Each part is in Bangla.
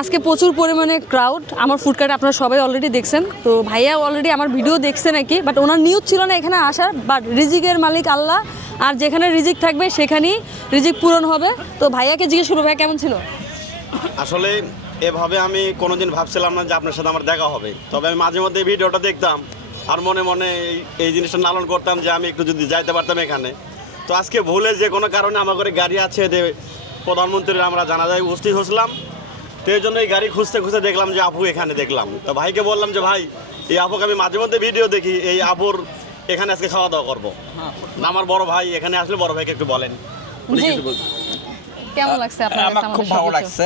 আজকে প্রচুর পরিমাণে ক্রাউড আমার ফুড কার্ট আপনারা সবাই অলরেডি দেখছেন। তো ভাইয়া অলরেডি আমার ভিডিও দেখছে নাকি বাট ওনার নিউজ ছিল না এখানে আসার। বাট রিজিকের মালিক আল্লাহ, আর যেখানে রিজিক থাকবে সেখানেই রিজিক পূরণ হবে। তো ভাইয়াকে জিজ্ঞেস করব, ভাইয়া কেমন ছিল? আসলে এভাবে আমি কোনোদিন ভাবছিলাম না যে আপনার সাথে আমার দেখা হবে। তবে আমি মাঝে মধ্যে ভিডিওটা দেখতাম, আর মনে মনে এই- জিনিসটা লালন করতাম যে আমি একটু যদি যাইতে পারতাম এখানে। তো আজকে ভুলে যে কোনো কারণে আমার করে গাড়ি আছে প্রধানমন্ত্রীর আমরা জানা যায় উপস্থিত হয়েছিলাম। তো এই জন্য এই গাড়ি খুঁজতে খুঁজতে দেখলাম যে আপু এখানে দেখলাম। তো ভাইকে বললাম যে ভাই এই আপুকে আমি মাঝে মধ্যে ভিডিও দেখি এই আপুর এখানে আজকে খাওয়া দাওয়া করব। না আমার বড় ভাই এখানে আসলে বড় ভাইকে একটু বলেন। কেমন লাগছে আমার খুব ভালো লাগছে।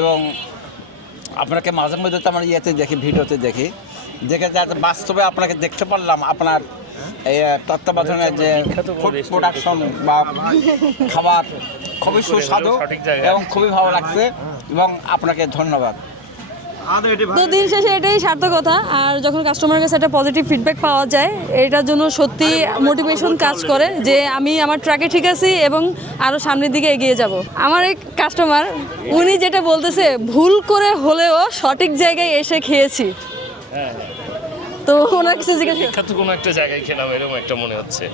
এবং আপনাকে মাঝে মধ্যে তো আমার ইয়েতে দেখি ভিডিওতে দেখি। দেখে যাতে বাস্তবে আপনাকে দেখতে পারলাম আপনার এই তত্ত্বাবধানে যে ফুড প্রোডাকশন বা খাবার খুবই সুস্বাদু এবং খুবই ভালো লাগছে। এবং আপনাকে ধন্যবাদ। তো দিন শেষে এটাই সার্থকতা আর যখন কাস্টমারের কাছে একটা পজিটিভ ফিডব্যাক পাওয়া যায় এটার জন্য সত্যি মোটিভেশন কাজ করে যে আমি আমার ট্র্যাকে ঠিক আছি এবং আরও সামনের দিকে এগিয়ে যাব। আমার এক কাস্টমার উনি যেটা বলতেছে ভুল করে হলেও সঠিক জায়গায় এসে খেয়েছি। তো ওনার কিছু জিজ্ঞেস বিখ্যাত কোনো একটা জায়গায় খেলাম এরকম একটা মনে হচ্ছে।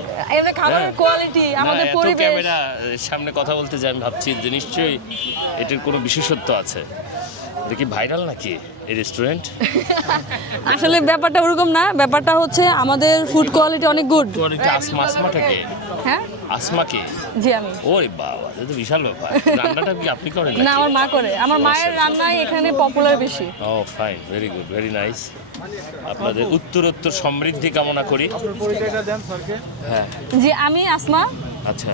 খাবারের হ্যাঁ। কোয়ালিটি আমাদের পরিবেশ। ক্যামেরা সামনে কথা বলতে যাই আমি ভাবছি যে নিশ্চয়ই এটার কোনো বিশেষত্ব আছে। কি ভাইরাল নাকি এই রেস্টুরেন্ট আসলে ব্যাপারটা ওরকম না ব্যাপারটা হচ্ছে আমাদের ফুড কোয়ালিটি অনেক গুড কোয়ালিটি আসমা হ্যাঁ? আসমা কে? জি আমি। ওরে বাবা এটা তো বিশাল ব্যাপার। রান্নাটা কি আপনি করেন না আমার মা করে। আমার মায়ের রান্নাই এখানে পপুলার বেশি। ও fine very good very nice আপনাদের উত্তরোত্তর সমৃদ্ধি কামনা করি। হ্যাঁ। জি আমি আসমা। আচ্ছা।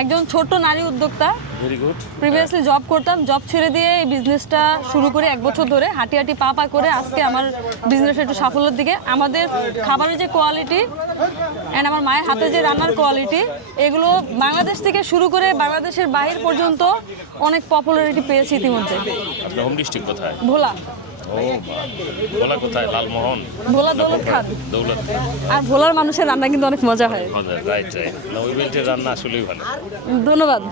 একজন ছোট নারী উদ্যোক্তা। ভেরি গুড প্রিভিয়াসলি জব করতাম জব ছেড়ে দিয়ে এই বিজনেসটা শুরু করে এক বছর ধরে হাঁটি হাঁটি পা পা করে আজকে আমার বিজনেসের একটু সাফল্যের দিকে। আমাদের খাবারের যে কোয়ালিটি অ্যান্ড আমার মায়ের হাতে যে রান্নার কোয়ালিটি এগুলো বাংলাদেশ থেকে শুরু করে বাংলাদেশের বাইরে পর্যন্ত অনেক পপুলারিটি পেয়েছে ইতিমধ্যে। হোম ডিস্ট্রিক্ট কোথায়? ভোলা। বলা কোথায়? লালমোহন? ভোলা দৌলত খান। দৌলত। আর ভোলার মানুষের রান্না কিন্তু অনেক মজা হয়। রাইট রাইট রান্না আসলেই ভালো। ধন্যবাদ।